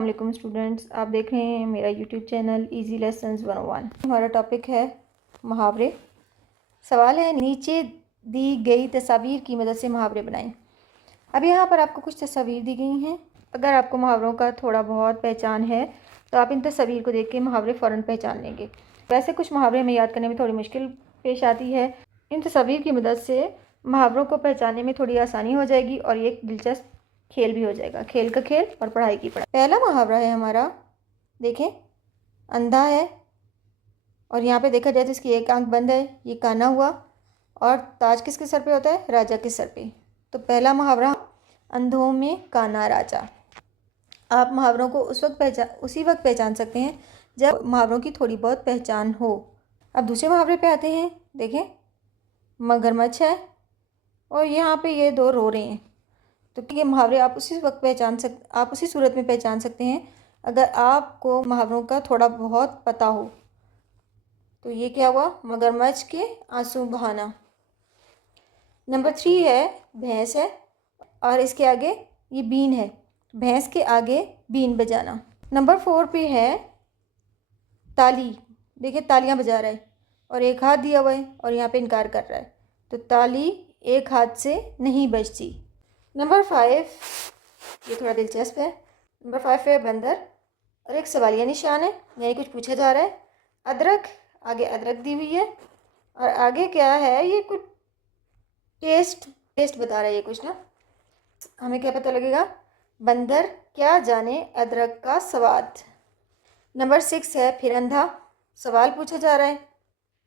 वालेकुम स्टूडेंट्स, आप देख रहे हैं मेरा यूट्यूब चैनल इजी लेसन्स 101। हमारा टॉपिक है मुहावरे। सवाल है, नीचे दी गई तस्वीर की मदद से मुहावरे बनाएं। अब यहाँ पर आपको कुछ तस्वीर दी गई हैं। अगर आपको मुहावरों का थोड़ा बहुत पहचान है तो आप इन तस्वीर को देख के मुहावरे फ़ौरन पहचान लेंगे। वैसे कुछ मुहावरे हमें याद करने में थोड़ी मुश्किल पेश आती है। इन तस्वीर की मदद से मुहावरों को पहचानने में थोड़ी आसानी हो जाएगी और ये एक दिलचस्प खेल भी हो जाएगा। खेल का खेल और पढ़ाई की पढ़ाई। पहला मुहावरा है हमारा, देखें, अंधा है और यहाँ पे देखा जाए तो इसकी एक आंख बंद है, ये काना हुआ, और ताज किसके सर पे होता है? राजा के सर पे। तो पहला मुहावरा, अंधों में काना राजा। आप मुहावरों को उसी वक्त पहचान सकते हैं जब मुहावरों की थोड़ी बहुत पहचान हो। अब दूसरे मुहावरे पे आते हैं। देखें, मगरमच्छ है और यहाँ पे ये दो रो रहे हैं। तो ये मुहावरे आप उसी सूरत में पहचान सकते हैं अगर आपको मुहावरों का थोड़ा बहुत पता हो। तो ये क्या हुआ? मगरमच्छ के आंसू बहाना। नंबर 3 है, भैंस है और इसके आगे ये बीन है। भैंस के आगे बीन बजाना। नंबर 4 पे है ताली। देखिए, तालियां बजा रहा है और एक हाथ दिया हुआ है और यहाँ पे इनकार कर रहा है। तो ताली एक हाथ से नहीं बजती। नंबर 5, ये थोड़ा दिलचस्प है। नंबर 5 है बंदर और एक सवालिया निशान है, यानी कुछ पूछा जा रहा है। अदरक, आगे अदरक दी हुई है और आगे क्या है? ये कुछ टेस्ट बता रहा है। ये कुछ ना, हमें क्या पता लगेगा? बंदर क्या जाने अदरक का स्वाद। नंबर 6 है फिर अंधा। सवाल पूछा जा रहा है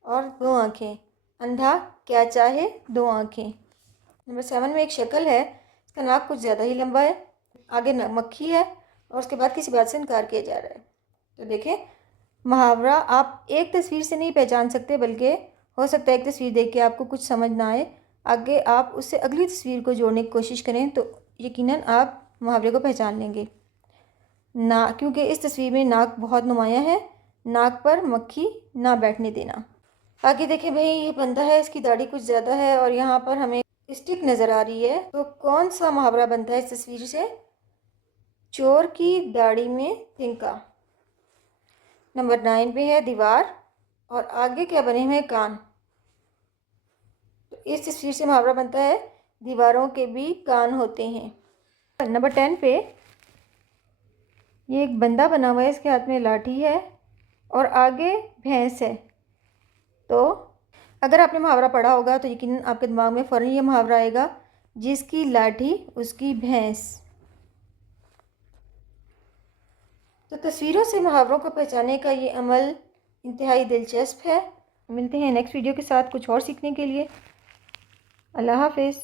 और 2 आँखें। अंधा क्या चाहे? 2 आँखें। नंबर 7 में एक शक्ल है, इसका नाक कुछ ज़्यादा ही लंबा है, आगे मक्खी है और उसके बाद किसी बात से इनकार किया जा रहा है। तो देखें, मुहावरा आप एक तस्वीर से नहीं पहचान सकते, बल्कि हो सकता है एक तस्वीर देख के आपको कुछ समझ ना आए, आगे आप उससे अगली तस्वीर को जोड़ने की कोशिश करें तो यकीनन आप मुहावरे को पहचान लेंगे ना, क्योंकि इस तस्वीर में नाक बहुत नुमायाँ है, नाक पर मक्खी ना बैठने देना। आगे देखें भाई, ये बंदा है, इसकी दाढ़ी कुछ ज़्यादा है और यहाँ पर हमें स्टिक नज़र आ रही है। तो कौन सा मुहावरा बनता है इस तस्वीर से? चोर की दाढ़ी में तिनका। नंबर 9 पे है दीवार और आगे क्या बने हुए? कान। तो इस तस्वीर से मुहावरा बनता है, दीवारों के भी कान होते हैं। नंबर 10 पे ये एक बंदा बना हुआ है, इसके हाथ में लाठी है और आगे भैंस है। तो अगर आपने मुहावरा पढ़ा होगा तो यकीनन आपके दिमाग में फ़ौरन ये मुहावरा आएगा, जिसकी लाठी उसकी भैंस। तो तस्वीरों से मुहावरों को पहचानने का ये अमल इंतहाई दिलचस्प है। मिलते हैं नेक्स्ट वीडियो के साथ कुछ और सीखने के लिए। अल्लाह हाफ़िज़।